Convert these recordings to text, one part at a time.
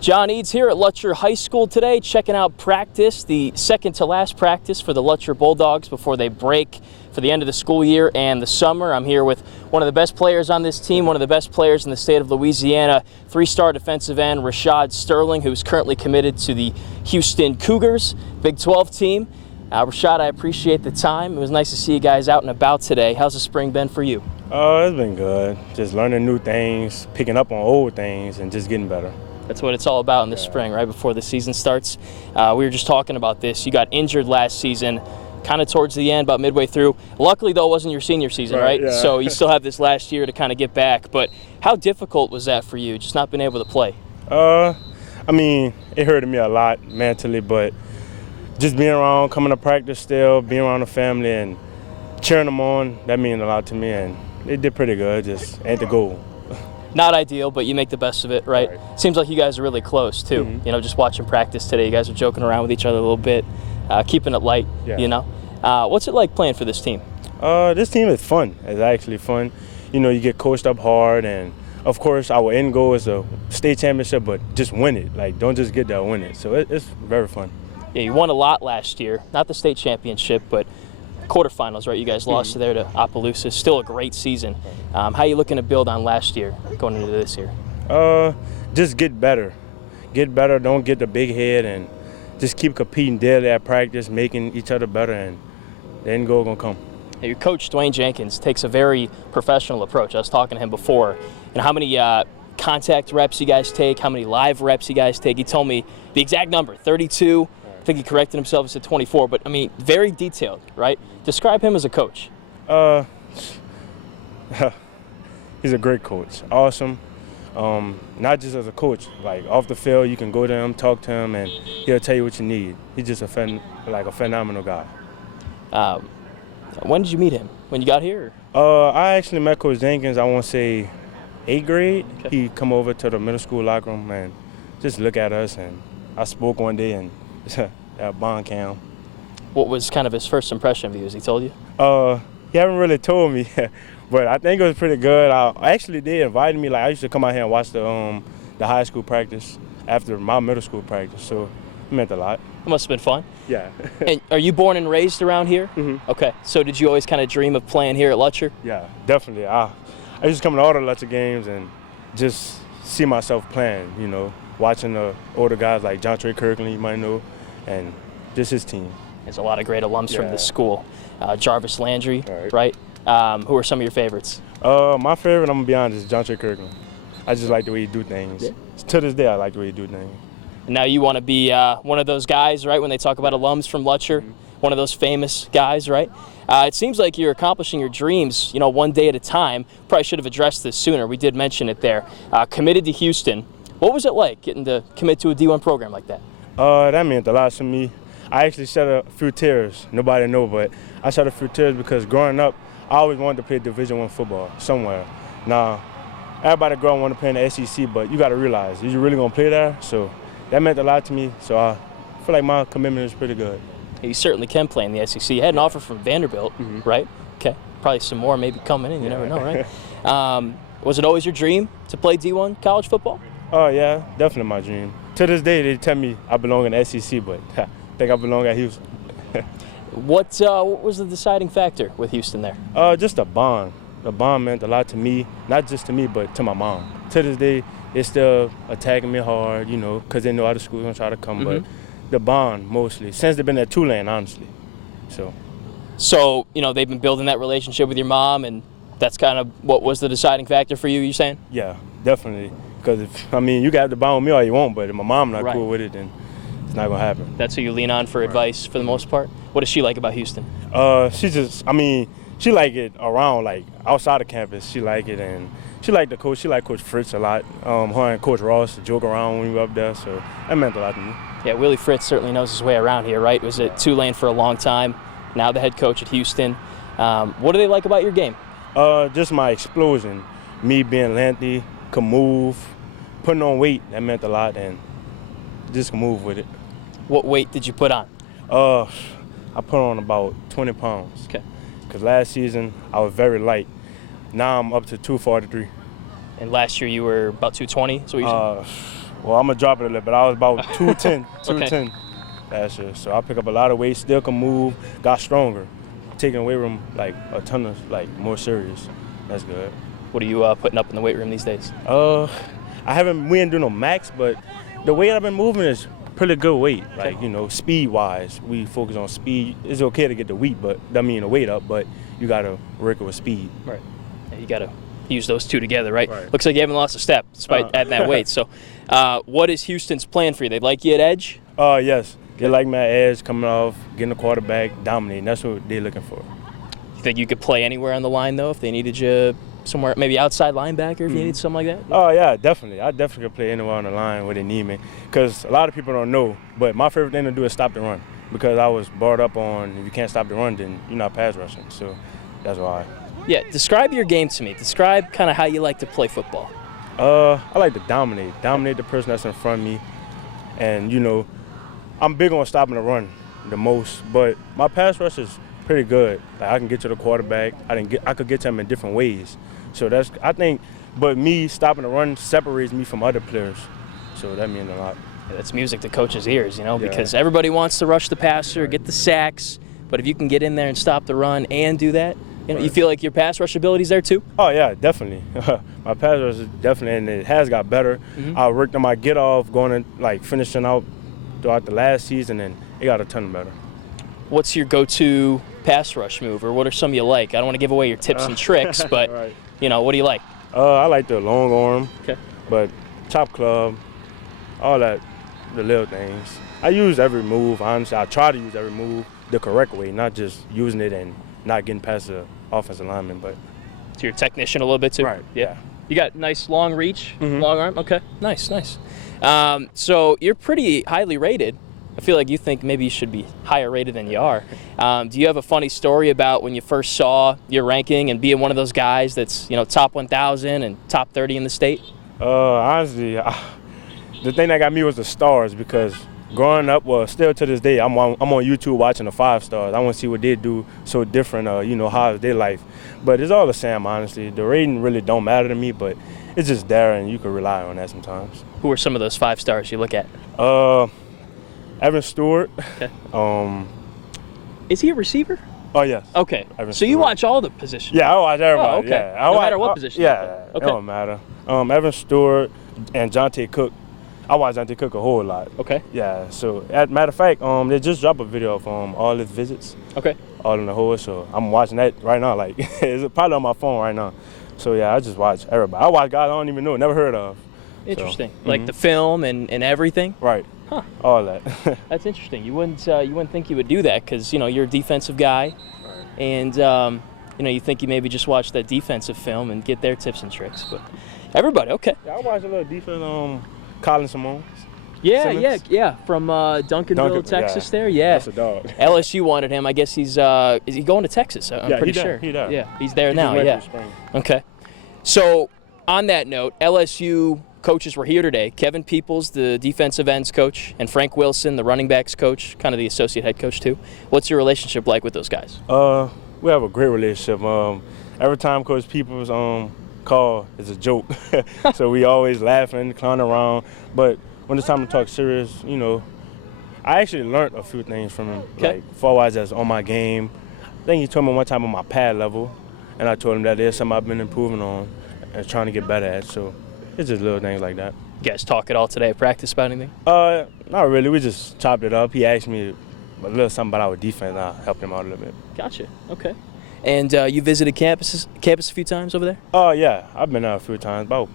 John Eads here at Lutcher High School today, checking out practice, the second to last practice for the Lutcher Bulldogs before they break for the end of the school year and the summer. I'm here with one of the best players on this team, one of the best players in the state of Louisiana, three-star defensive end Reshad Sterling, who's currently committed to the Houston Cougars, Big 12 team. Reshad, I appreciate the time. It was nice to see you guys out and about today. How's the spring been for you? It's been good. Just learning new things, picking up on old things, and just getting better. That's what it's all about in the spring, right before the season starts. We were just talking about this. You got injured last season, kind of towards the end, about midway through. Luckily, though, it wasn't your senior season, right? Yeah. So you still have this last year to kind of get back. But how difficult was that for you, just not being able to play? I mean, it hurted me a lot mentally, but just being around, coming to practice still, being around the family, and cheering them on, that means a lot to me, and they did pretty good. Just ain't the goal. Not ideal, but you make the best of it, right? Seems like you guys are really close, too. Mm-hmm. You know, just watching practice today, you guys are joking around with each other a little bit, keeping it light, you know. What's it like playing for this team? This team is fun. It's actually fun. You know, you get coached up hard, and, of course, our end goal is a state championship, but just win it. Like, don't just get there, win it. So it's very fun. Yeah, you won a lot last year. Not the state championship, but quarterfinals, right? You guys lost there to Opelousas. Still a great season. How are you looking to build on last year going into this year? Just get better. Get better, don't get the big head, and just keep competing daily at practice, making each other better, and the end goal gonna come. Your coach, Dwayne Jenkins, takes a very professional approach. I was talking to him before. And how many contact reps you guys take, how many live reps you guys take. He told me the exact number, 32. I think he corrected himself, he said 24, but I mean, very detailed, right? Describe him as a coach. He's a great coach, awesome. Not just as a coach, like off the field, you can go to him, talk to him, and he'll tell you what you need. He's just a phenomenal guy. When did you meet him? When you got here? I actually met Coach Jenkins, I want to say 8th grade. Okay. He come over to the middle school locker room and just look at us, and I spoke one day and at bond camp. What was kind of his first impression of you? Has he told you? He haven't really told me, but I think it was pretty good. I actually did invite me. Like I used to come out here and watch the high school practice after my middle school practice, so it meant a lot. It must have been fun. Yeah. And are you born and raised around here? Mm-hmm. Okay. So did you always kind of dream of playing here at Lutcher? Yeah, definitely. I used to come to all the Lutcher games and just see myself playing. You know, watching the older guys like John Trey Kirkland, you might know, and just his team. There's a lot of great alums from this school. Jarvis Landry, right? Who are some of your favorites? My favorite, I'm going to be honest, is John Trey Kirkland. I just like the way he do things. Yeah. To this day, I like the way he do things. And now you want to be one of those guys, right, when they talk about alums from Lutcher, one of those famous guys, right? It seems like you're accomplishing your dreams, you know, one day at a time. Probably should have addressed this sooner. We did mention it there. Committed to Houston. What was it like getting to commit to a D1 program like that? That meant a lot to me. I actually shed a few tears. Nobody know, but I shed a few tears because growing up, I always wanted to play Division I football somewhere. Now, everybody growing up want to play in the SEC, but you got to realize, is you really going to play there? So that meant a lot to me. So I feel like my commitment is pretty good. You certainly can play in the SEC. You had an offer from Vanderbilt, right? Okay, probably some more maybe coming in. You never know, right? Was it always your dream to play D1 college football? Oh, yeah, definitely my dream. To this day, they tell me I belong in the SEC, but I think I belong at Houston. What was the deciding factor with Houston there? Just the bond. The bond meant a lot to me, not just to me, but to my mom. To this day, they're still attacking me hard, you know, because they know other schools going to try to come, but the bond mostly, since they've been at Tulane, honestly. So, you know, they've been building that relationship with your mom, and that's kind of what was the deciding factor for you saying? Yeah, definitely. Because, you can have the bond with me all you want, but if my mom not cool with it, then it's not going to happen. That's who you lean on for advice for the most part? What does she like about Houston? She just, she like it around, like, outside of campus. She like it, and she like the coach. She like Coach Fritz a lot. Her and Coach Ross joke around when we were up there, so that meant a lot to me. Yeah, Willie Fritz certainly knows his way around here, right? Was at Tulane for a long time, now the head coach at Houston. What do they like about your game? Just my explosion. Me being lengthy, could move, putting on weight, that meant a lot, and just move with it. What weight did you put on? I put on about 20 pounds. Okay. Because last season, I was very light. Now I'm up to 243. And last year you were about 220, is what you said? Well, I'm gonna drop it a little bit. I was about 210, 210 Okay. last year. So I pick up a lot of weight, still can move, got stronger. Taking weight room like a ton of more serious. That's good. What are you putting up in the weight room these days? We ain't do no max, but the weight I've been moving is pretty good weight. Like, you know, speed-wise, we focus on speed. It's okay to get the weight, but that mean the weight up, but you gotta work it with speed. Right. Yeah, you got to use those two together, right? Right. Looks like you haven't lost a step despite adding that weight. So what is Houston's plan for you? They like you at edge? Yes. They like my edge, coming off, getting the quarterback, dominating. That's what they're looking for. You think you could play anywhere on the line, though, if they needed you somewhere, maybe outside linebacker, if you needed something like that? Oh, yeah, definitely. I definitely could play anywhere on the line where they need me. Because a lot of people don't know, but my favorite thing to do is stop the run. Because I was brought up on, if you can't stop the run, then you're not pass rushing. So that's why. Yeah, describe your game to me. Describe kind of how you like to play football. I like to dominate the person that's in front of me. And, you know, I'm big on stopping the run the most, but my pass rush is pretty good. Like, I can get to the quarterback. I could get to him in different ways. So I think, but me stopping the run separates me from other players. So that means a lot. Yeah, that's music to coaches' ears, you know, because everybody wants to rush the passer, get the sacks, but if you can get in there and stop the run and do that, you know, you feel like your pass rush ability's there too? Oh, yeah, definitely. My pass rush is definitely, and it has got better. I worked on my get-off, finishing out throughout the last season, and it got a ton better. What's your go-to pass rush move, or what are some you like? I don't want to give away your tips and tricks, but, right. you know, what do you like? I like the long arm, but chop club, all that, the little things. I use every move, honestly. I try to use every move the correct way, not just using it and not getting past the offensive lineman. But so you're a technician a little bit too? Right, yeah. You got nice long reach, long arm? Okay, nice. So you're pretty highly rated. I feel like you think maybe you should be higher rated than you are. Do you have a funny story about when you first saw your ranking and being one of those guys that's, you know, top 1,000 and top 30 in the state? Honestly, the thing that got me was the stars, because growing up, well, still to this day, I'm on YouTube watching the 5 stars. I want to see what they do so different, you know, how is their life. But it's all the same, honestly. The rating really don't matter to me, but it's just there, and you can rely on that sometimes. Who are some of those 5 stars you look at? Evan Stewart. Okay. Is he a receiver? Oh, yes. Okay. Evan so Stewart. you watch all the positions? Yeah, I watch everybody. Oh, okay. Yeah. No matter what position. Yeah, Okay. it don't matter. Evan Stewart and Jonte Cook. I watch Jonte Cook a whole lot. Okay. Yeah, so matter of fact, they just dropped a video of all his visits. Okay. All in the whole, so I'm watching that right now. Like, it's probably on my phone right now. So yeah, I just watch everybody. I watch guys I don't even know, never heard of. Interesting. So, like the film and everything? Right. Huh. All that. That's interesting. You wouldn't think you would do that because, you know, you're a defensive guy. Right. And, you know, you think you maybe just watch that defensive film and get their tips and tricks. But everybody, okay. Yeah, I watch a little defense, Colin Simone. Yeah. From Duncanville, Texas there. Yeah. That's a dog. LSU wanted him. I guess is he going to Texas? I'm pretty sure. He there. Yeah, he's there now, just yeah. went for spring. Okay. So, on that note, LSU coaches were here today. Kevin Peoples, the defensive ends coach, and Frank Wilson, the running backs coach, kind of the associate head coach too. What's your relationship like with those guys? We have a great relationship. Every time Coach Peoples call, it's a joke. So we always laughing, clowning around. But when it's time to talk serious, you know, I actually learned a few things from him. Okay. Like, far-wise as on my game. I think he told me one time on my pad level, and I told him that there's something I've been improving on and trying to get better at. So it's just little things like that. You guys talk at all today at practice about anything? Not really. We just chopped it up. He asked me a little something about our defense. I helped him out a little bit. Gotcha. Okay. And you visited campus a few times over there? Oh, yeah. I've been there a few times, about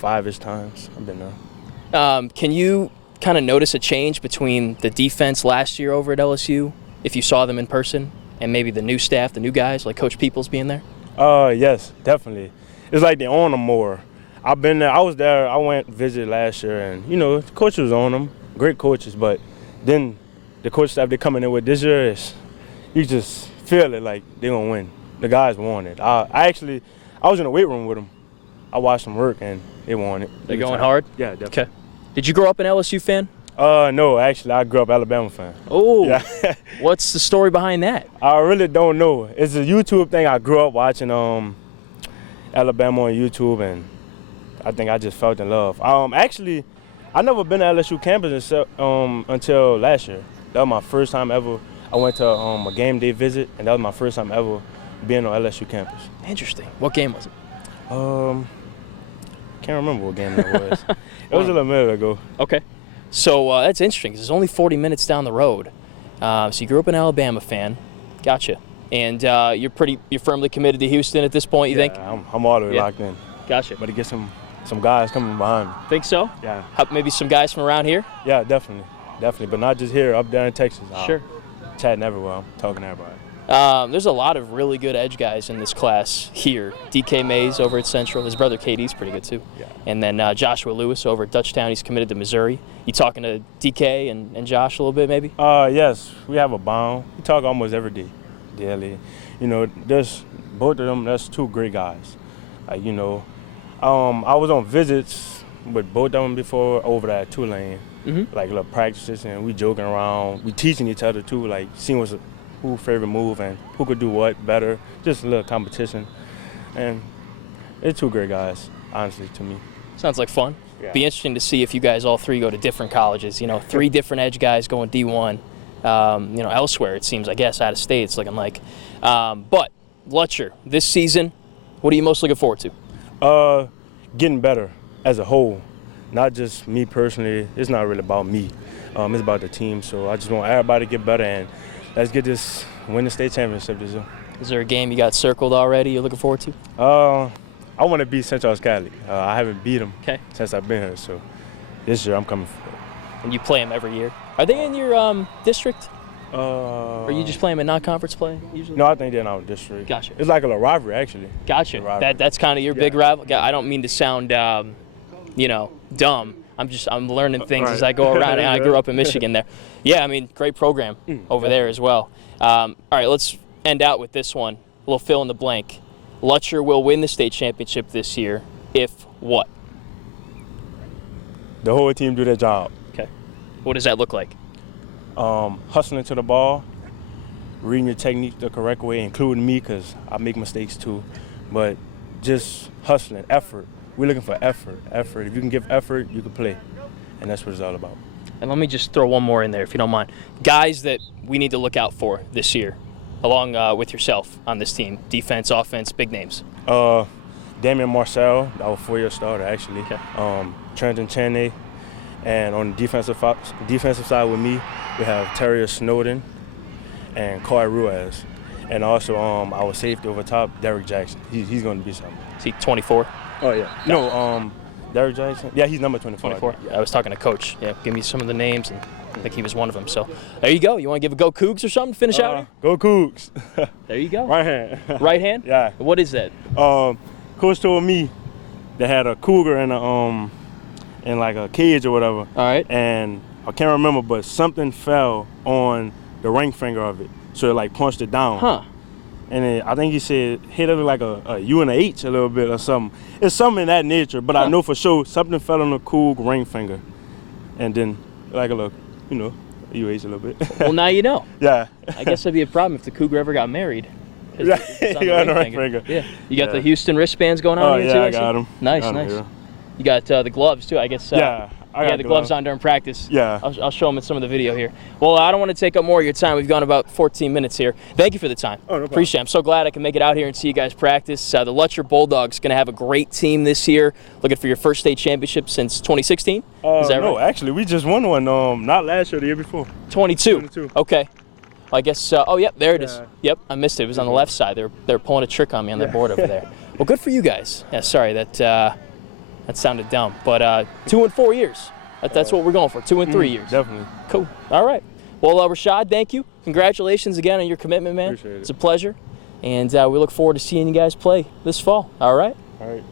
5-ish times I've been there. Can you kind of notice a change between the defense last year over at LSU, if you saw them in person, and maybe the new staff, the new guys, like Coach Peoples being there? Yes, definitely. It's like they own them more. I've been there. I was there. I went visit last year, and, you know, the coaches on them, great coaches, but then the coach staff they're coming in with this year is, you just feel it like they're going to win. The guys want it. I was in the weight room with them. I watched them work, and they want it. They're going hard? Yeah, definitely. Okay. Did you grow up an LSU fan? No, actually, I grew up Alabama fan. Oh, yeah. What's the story behind that? I really don't know. It's a YouTube thing. I grew up watching Alabama on YouTube, and I think I just felt in love. Actually, I never been to LSU campus until last year. That was my first time ever. I went to a game day visit, and that was my first time ever being on LSU campus. Interesting. What game was it? Can't remember what game that was. It was a little minute ago. Okay. So that's interesting because it's only 40 minutes down the road. So you grew up an Alabama fan. Gotcha. And you're firmly committed to Houston at this point, you think? I'm all the way locked in. Gotcha. But to get some guys coming behind me. Think so? Yeah. Maybe some guys from around here? Yeah, definitely. But not just here, up there in Texas. Sure. Chatting everywhere. I'm talking to everybody. There's a lot of really good edge guys in this class here. DK Mays over at Central. His brother KD's pretty good too. Yeah. And then Joshua Lewis over at Dutchtown. He's committed to Missouri. You talking to DK and Josh a little bit maybe? Yes. We have a bond. We talk almost every day, daily. You know, there's both of them. That's two great guys. I was on visits with both of them before over at Tulane. Mm-hmm. Like little practices, and we joking around. We teaching each other too, like seeing who favorite move and who could do what better. Just a little competition, and they're two great guys, honestly, to me. Sounds like fun. Yeah. Be interesting to see if you guys all three go to different colleges. You know, 3 different edge guys going D1. Elsewhere it seems, I guess, out of state it's looking like. But Lutcher, this season, what are you most looking forward to? Getting better as a whole. Not just me personally. It's not really about me. It's about the team. So I just want everybody to get better, and let's win the state championship this year. Is there a game you got circled already you're looking forward to? I want to beat St. Charles Cali. I haven't beat them since I've been here, so this year I'm coming for it. And you play them every year. Are they in your district? Or you just play them in non-conference play usually? No, I think they're in our district. Gotcha. It's like a little rivalry, actually. Gotcha. Rivalry. That's kind of your big rival. I don't mean to sound, dumb. I'm learning things as I go around. And I grew up in Michigan there. Yeah, I mean, great program over there as well. All right, let's end out with this one. A little fill in the blank. Lutcher will win the state championship this year if what? The whole team do their job. Okay. What does that look like? Hustling to the ball, reading your technique the correct way, including me because I make mistakes too. But just hustling, effort. We're looking for effort. If you can give effort, you can play. And that's what it's all about. And let me just throw one more in there, if you don't mind. Guys that we need to look out for this year, along with yourself on this team. Defense, offense, big names. Damian Marcel, our 4-year starter, actually. Okay. Trenton Chaney. And on the defensive side with me, we have Terrier Snowden and Kawhi Ruiz. And also our safety over top, Derek Jackson. He's going to be something. Is he 24? Oh, yeah. No, Derek Jackson. Yeah, he's number 24. 24. Yeah, I was talking to Coach. Yeah, give me some of the names, and I think he was one of them. So there you go. You want to give a go Cougs or something to finish out here? Go Cougs. There you go. Right hand. Right hand? Yeah. What is that? Coach told me they had a cougar in like a cage or whatever. All right. And I can't remember, but something fell on the ring finger of it, so it like punched it down. Huh. And then I think he said hit it like a U and a H a little bit or something. It's something in that nature, but I know for sure something fell on the Coug ring finger, and then like a little, UH a little bit. Well, now you know. Yeah. I guess that'd be a problem if the Cougar ever got married. Yeah, you got the ring finger. Yeah. You got the Houston wristbands going on here too? I got them. Nice. Yeah. You got the gloves too, I guess. I got the gloves on during practice. Yeah. I'll show them in some of the video here. Well, I don't want to take up more of your time. We've gone about 14 minutes here. Thank you for the time. Oh, no problem. Appreciate it. I'm so glad I can make it out here and see you guys practice. The Lutcher Bulldogs going to have a great team this year. Looking for your first state championship since 2016? Is that no, right? actually, we just won one. Not last year, the year before. 22. Okay. Well, I guess. Oh, yep. There it is. Yep. I missed it. It was on the left side. They're pulling a trick on me on their board over there. Well, good for you guys. Yeah. Sorry that sounded dumb. But 2 and 4 years. That's what we're going for. 2 and 3 years. Definitely. Cool. All right. Well, Reshad, thank you. Congratulations again on your commitment, man. Appreciate it. It's a pleasure. And we look forward to seeing you guys play this fall. All right? All right.